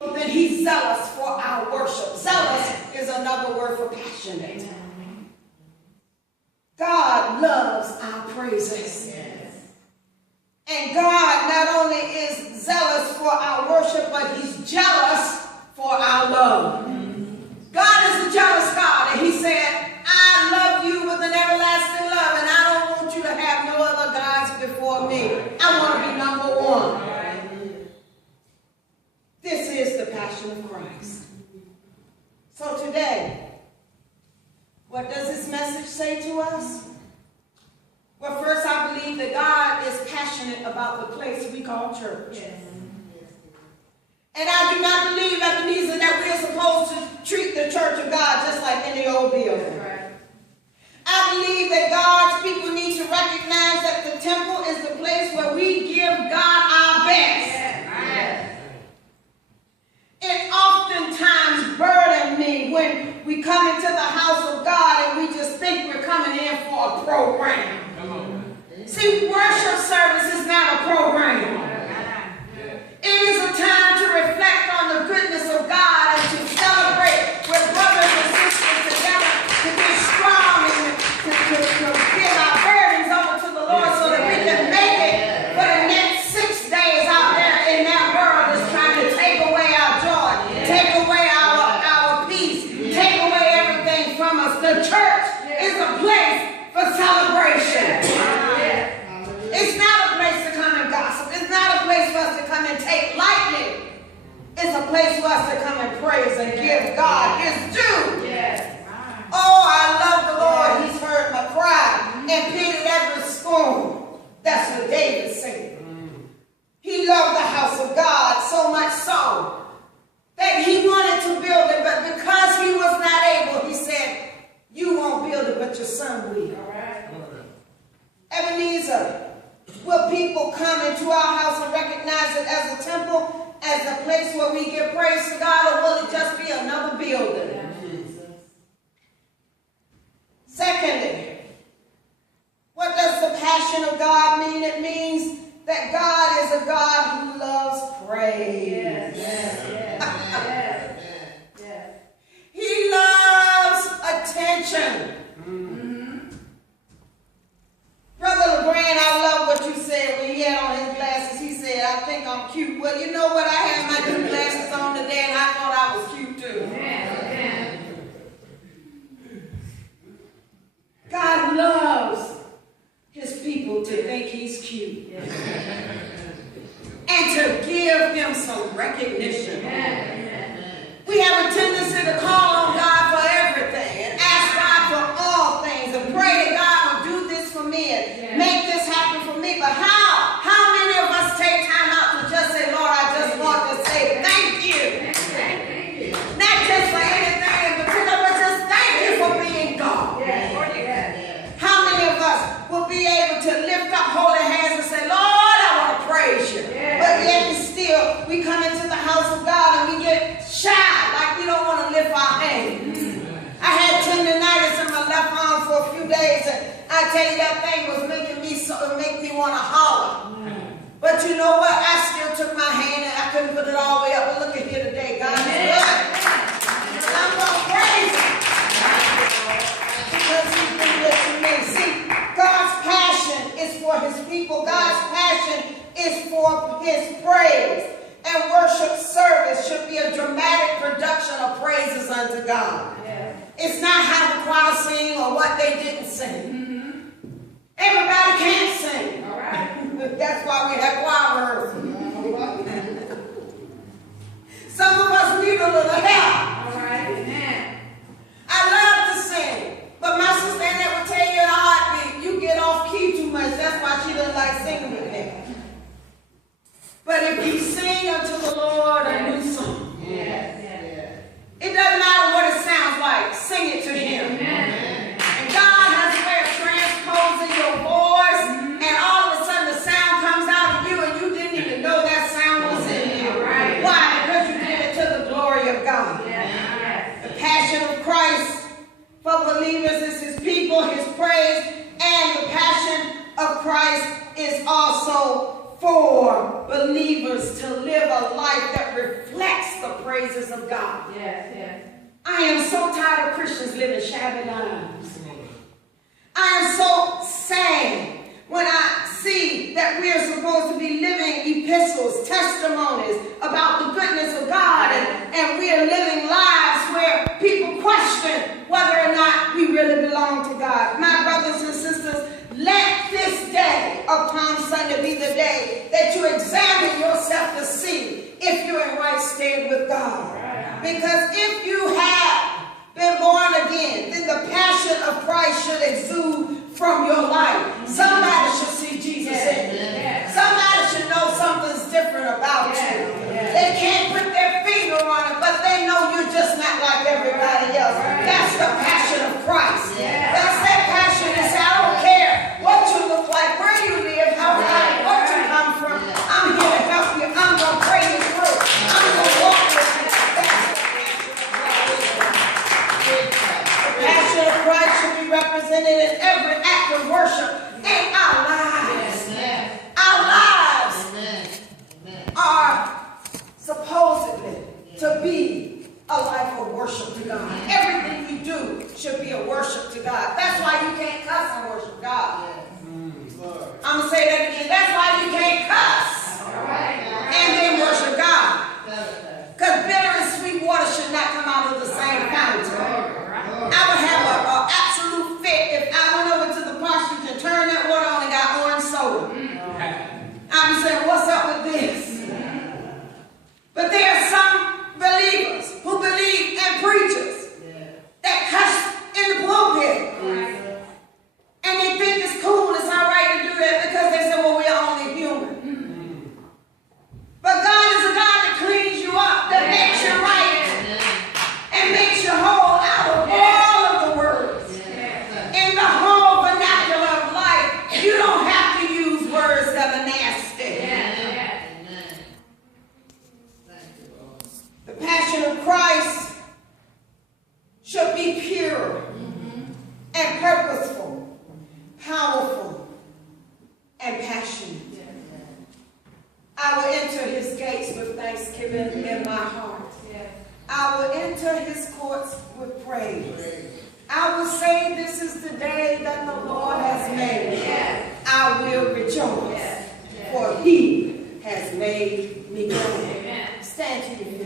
that he's zealous for our worship. Zealous is another word for passionate. God loves our praises. Yes. And God not only is zealous for our worship, but he's jealous for our love. God is a jealous God, and he said, I love you with an everlasting love, and I don't want you to have no other gods before me. I want to be number one. This is the passion of Christ. So today, what does this message say to us? Well, first, I believe that God is passionate about the place we call church. Yes. And I do not believe, Ebenezer, that we are supposed to treat the church of God just like any old building. Right. I believe that God's people need to recognize that the temple is the place where we give God our best. Yes. It oftentimes burdens me when we come into the house of God and we just think we're coming in for a program. See, worship service is not a program. It is a time to reflect on the goodness of God and to celebrate with brothers and sisters together, to be strong and to give our burdens over to the Lord so that we can make it for the next 6 days out there in that world that's trying to take away our joy, take away our peace, take away everything from us. The church is a place for celebration. It's not a place to come and gossip. It's not a place for us to come and take lightly. It's a place for us to come and praise and give God his due. Yes. Oh, I love the Lord. He's heard my cry and pitied every scorn. That's what David said. He loved the house of God so much so that he wanted to build it, but because he was not able, he said, you won't build it, but your son will. All right. Ebenezer, will people come into our house and recognize it as a temple, as a place where we give praise to God, or will it just be another building? Secondly, what does the passion of God mean? It means that God is a God who loves praise. Yes. Yes. Yes. He loves attention. Brother LeGrand, I love what you said when he had on his glasses. He said, I think I'm cute. Well, you know what? I had my new glasses on today, and I thought I was cute too. God loves his people to think he's cute. And to give him some recognition. We have a tendency to call on God for everything and ask God for all things and pray that God will do this for me and make this happen for me. But how many of us take time out to just say, Lord, I just want to say thank you. Not just for anything in particular, but just thank you for being God. How many of us will be able to lift up holy hands and say, Lord, I want to praise you. But yet and still, we come into the house of God and we get shy, like we don't want to lift our hands. I had tendinitis in my left arm for a few days, and I tell you, that thing was making me want to holler. But you know what? I still took my hand and I couldn't put it all the way up. But look at here today. God is good. I'm going to praise him because he's been good to me. See, God's passion is for his people. God's passion is for his praise. And worship service should be a dramatic production of praises unto God. It's not how the choir sing or what they didn't sing. Everybody can't sing. All right. That's why we have choir rehearsal. Some of us need a little help. All right. Amen. I love to sing, but my sister Annette will tell you in a heartbeat, you get off key too much. That's why she doesn't like singing with me. But if you sing unto the Lord a new song, it doesn't matter what it sounds like. Sing it to him. Amen. And God has a way of transposing your voice, and all of a sudden the sound comes out of you, and you didn't even know that sound was in you. Right. Why? Because you did it to the glory of God. The passion of Christ for believers is his people, his praise, and the passion of Christ is also for believers to live a life that reflects the praises of God. Yes, yes. I am so tired of Christians living shabby lives. I am so sad when I see that we are supposed to be living epistles, testimonies about the goodness of God, and we are living lives where people question whether or not we really belong to God. My brothers and sisters, let this day of Palm Sunday be the day that you examine yourself to see if you're in right stand with God. Because if you have been born again, then the passion of Christ should exude from your life. Somebody should see Jesus in you. Somebody should know something's different about you. They can't put their finger on it, but they know you're just not like everybody else. That's the passion of Christ. That's that passion that says, I don't care what you look like, where you live, what you come from. I'm here to help you. I'm going to pray you through. I'm going to walk with you. The passion of Christ should be represented in every act of worship in our lives. Our lives are supposedly to be a life of worship to God. Everything we do should be a worship to God. That's why you can't cuss and worship God. I'm going to say that again. That's why you can't cuss and then worship God. Because bitter and sweet water should not come out of the same fountain. I would have an absolute fit if I went over to the parsonage and turned that water on and got orange soda. I'd be saying, what's up with this? But there are some believers who believe in preachers that cuss in the pulpit. And they think it's cool, it's all right to do that because they say, well, we're only human. But God is a God that cleans you up, that makes you right, and makes you whole out of all of the words. In the whole vernacular of life, you don't have to use words that are nasty. The passion of Christ should be pure and purposeful, powerful and passionate. I will enter his gates with thanksgiving in my heart. I will enter his courts with praise.